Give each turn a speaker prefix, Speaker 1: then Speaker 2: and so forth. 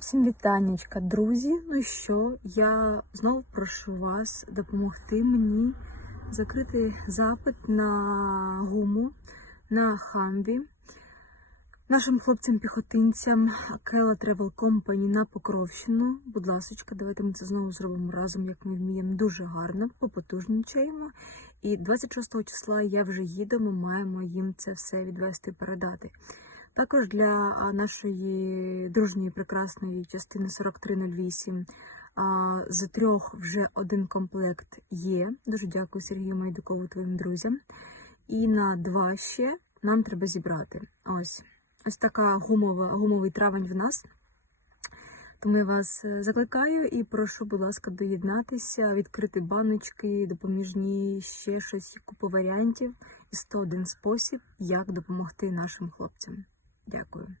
Speaker 1: Всім вітаннячка, друзі. Ну що, я знову прошу вас допомогти мені закрити запит на гуму на хамбі. Нашим хлопцям-піхотинцям Кела Travel Company на Покровщину. Будь ласочка, давайте ми це знову зробимо разом, як ми вміємо. Дуже гарно, попотужнічаємо. І 26 числа я вже їду, ми маємо їм це все відвести, передати. Також для нашої дружньої прекрасної частини 4308 з трьох вже один комплект є. Дуже дякую Сергію Майдукову, твоїм друзям. І на два ще нам треба зібрати. Ось ось така гумова, гумовий травень в нас. Тому я вас е, закликаю і прошу, будь ласка, доєднатися, відкрити баночки, допоміжні, ще щось, купу варіантів і 101 спосіб, як допомогти нашим хлопцям. Дякую.